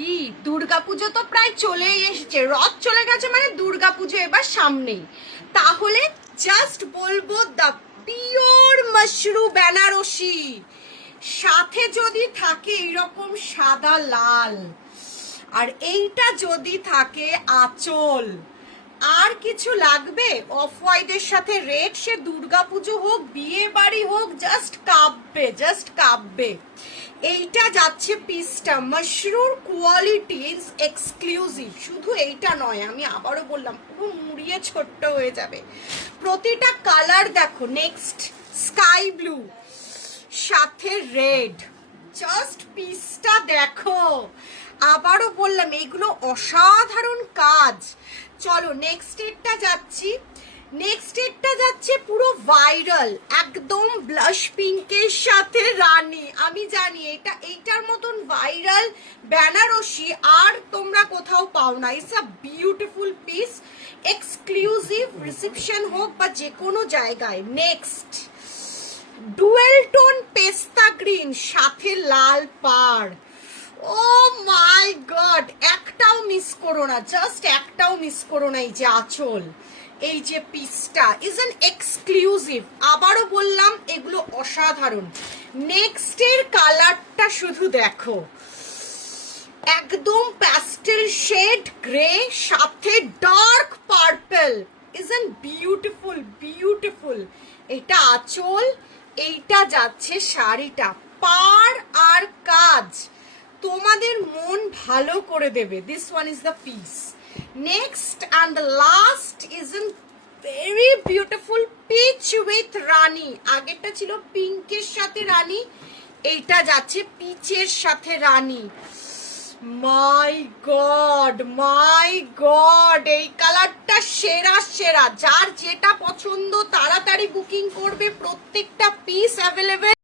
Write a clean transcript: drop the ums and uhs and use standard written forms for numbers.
কি দুর্গাপুজো তো প্রায় চলেই এসেছে, রথ চলে গেছে মানে দুর্গাপুজো এবার সামনেই। তাহলে জাস্ট বলবো দা পিওর মাশরু বেনারসি, সাথে যদি থাকে এইরকম সাদা লাল, আর এইটা যদি থাকে আঁচল, আর কিছু লাগবে? অফ হোয়াইটের সাথে রেড, সে দুর্গাপুজো হোক বিয়ে বাড়ি হোক, জাস্ট কাঁপবে, জাস্ট কাঁপবে। এইটা যাচ্ছে পিসটা, মাশরুর কোয়ালিটি ইজ এক্সক্লুসিভ। শুধু এইটা নয়, আমি আবারও বললাম, পুরো মুড়িয়ে ছোট্ট হয়ে যাবে। প্রতিটা কালার দেখো, নেক্সট স্কাই ব্লু সাথে রেড, জাস্ট পিসটা দেখো। আবারও বললাম এইগুলো অসাধারণ কাজ। চলো নেক্সট এরটা যাচ্ছি। নেক্সট এরটা যাচ্ছে পুরো ভাইরাল, একদম ব্লাশ পিঙ্কের সাথে রানী। আমি জানি এটা এইটার মতন ভাইরাল বেনারসি আর তোমরা কোথাও পাও না। It's a beautiful piece, exclusive, reception হোক বা যে কোনো জায়গায়। নেক্সট ডুয়েল টোন পেস্তা গ্রিন সাথে লাল পাড়। ও মাই গড, একটাও মিস করো না, জাস্ট একটাও মিস করো না। এই যে আঁচল, এই যে পিসটা ইজ অ্যান এক্সক্লুসিভ। আবারও বললাম এগুলো অসাধারণ। নেক্সটের কালারটা শুধু দেখো, একদম প্যাস্টেল শেড গ্রে সাথে dark purple, is an beautiful beautiful. এটা আঁচল, এইটা যাচ্ছে শাড়িটা, পাড় আর কাজ তোমাদের মন ভালো করে দেবে। This one is the piece. Next and the last is an very beautiful peach with রানী। আগেরটা ছিল পিঙ্কের সাথে রানী, এইটা যাচ্ছে পিচের সাথে রানী। মাই গড, এই কালারটা সেরা সেরা। যার যেটা পছন্দ তাড়াতাড়ি বুকিং করবে, প্রত্যেকটা পিস অ্যাভেলেবেল।